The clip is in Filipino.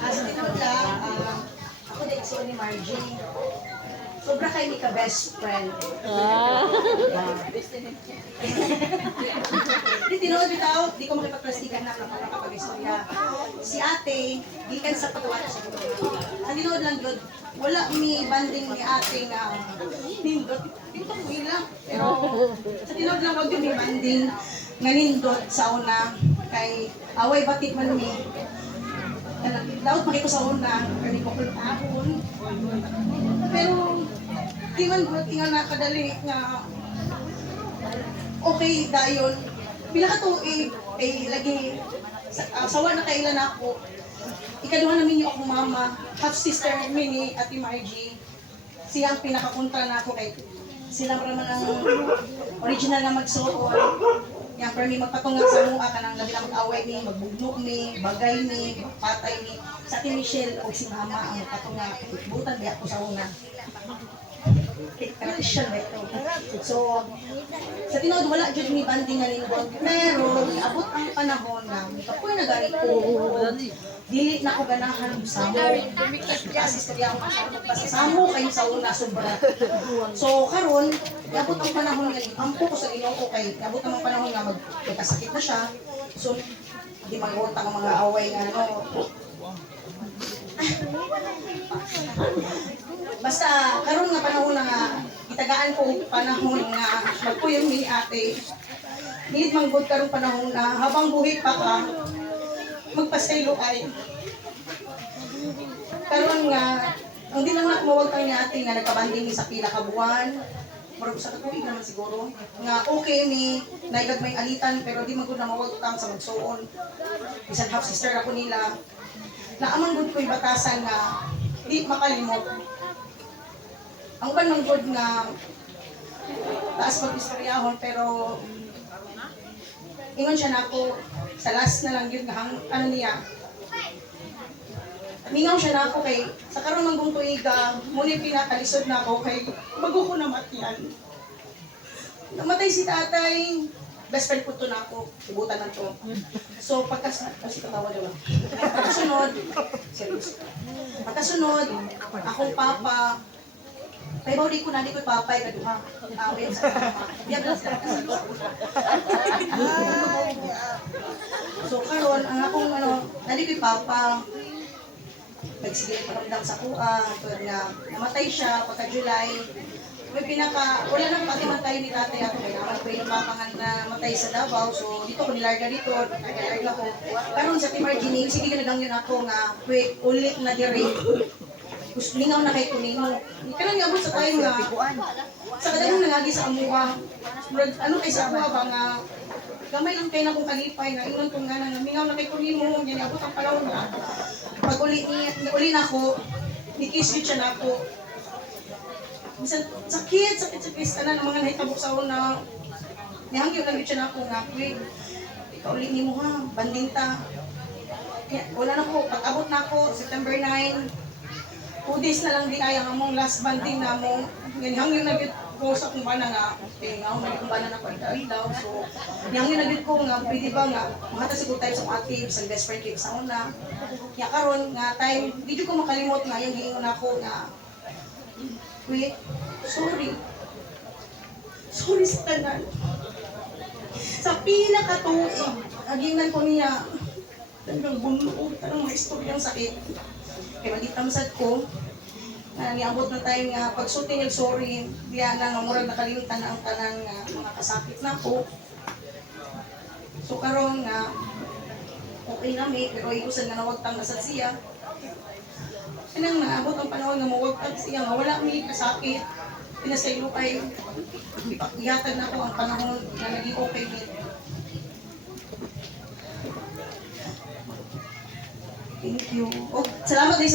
Sa tinawag lang, ako din si ni Margie. Sobra kayo ni ka-best friend. Di tinood bitaw, di ko makipagplastikan na kapag-istorya. Si ate, gikan sa pagkawala sa buto. Ang tinood lang yun, wala mi banding ni ate nga nindot. Dito ko lang. Pero sa tinood lang, wag yun mi banding nga nindot sa una. Kay away batik man mi. Daot makiko sa una, kani ko kultahon. Pero di man ko tinga nakadali nga okay dayon. Pila ka tuig ay lagi sawa na kailan ako. Ikaduha namin yung akong mama, half sister mini Ate Margie. Siya ang pinakakontra na ako kay sila raman ang original na magsuon. Yang pero ni magpatungag sa mga kanang labi na mag-away ni, magbugnog ni, bagay ni, magpatay ni. Sa atin Michelle o si mama ang magpatungag, butan di ako sa una. Tradition ba ito? So, sa tinood wala dyan ni banding nga lingkod. Pero, abot ang panahon na, kapoy na gani ko, dili na ko ganahan sa mo. Kasi istorya ako pasasamo kayo sa una sobra. So, karon abot ang panahon nga, ampo ko sa Ginoo kay abot ang panahon nga magkasakit na siya. So, di mag-uot ang mga away nga ano. Basta karon nga panahon na nga itagaan ko panahon nga magpuyon ni ate. Need manggod karon panahon na habang buhi pa ka magpasaylo ay. Karon nga ang di lang nakumawag kang ni ate nga nagkabanding ni sa pila ka buwan. Marag sa katuig naman siguro nga okay ni naigad may alitan pero di magud na mawag tang sa magsuon. Bisan half sister ako nila. Naamang gud ko'y batasan nga di makalimot. Ang uban ng good nga taas mag-istoryahon pero ingon siya na ako sa last na lang yun nga ano niya. Mingaw siya na ako kay sa karon ng buong tuiga muna pinakalisod na ako kay bago ko namatyan. Namatay si tatay. Best friend ko to na ako, ibutan na to. So, kasi katawa diba? Pagkasunod, akong papa, paibaw di ko na, di ko papay, kaduha. Awin sa papa. Diyan lang sila kasalo. So, karon ang akong nadi ko papa, nagsigil paramdam sa kuha, pero nga, namatay siya pagka-July. May wala nang patimatay ni tatay ako, kaya naman ko yung papangan na matay sa Davao, so dito ko nilarga dito, naglarga ko. Karon sa Timargining, sige ganagang yun ako nga, ulit na dire. Gusto lingaw na kay kunino. Karon nga abot sa tayo nga, sa kadang nangagi sa amuha, ano kay sa amuha ba nga, gamay lang kayo na kong kalipay, nga ingon kong nga na, mingaw na kay kunino, yan abot ang panahon nga. Pag uli na ako, nikis yun siya na ako. Minsan, sakit na ng mga nahitabok sa una. Nihangyo lang yun siya na ako nga, wait, ikaw ulit ni mo ha, banding ta. Wala na ko, pag-abot na ako, September 9, 2 days na lang di ayang among last banding na mo. Nihangyo na yun ko sa kung bana nga, ngaw na kung bana na ko daw. So, nihangyo na yun ko nga, pwede ba nga, mahatasigod tayo sa active, sa best friend kayo sa una. Kaya karon nga, time, di ko makalimot nga, yung giingon ako nga, wait, sorry sa tanan. Sa pinakatuig, agingan ko niya, talagang bunuog, tanong mga istoryang sakit. Kaya magitamsad ko, na niabot na tayo nga, pagsuting yung sorry, diya na nga murag nakalimutan na ang tanan nga, mga kasakit na po. So karon nga, okay na may, pero ikusan nga nawagtang nasad siya. Kanang naabot ang panahon nga mawagtag siya nga wala may kasakit. Pinasaylo kay ipakiyatag na ko ang panahon na naging okay din. Thank you. Oh, salamat din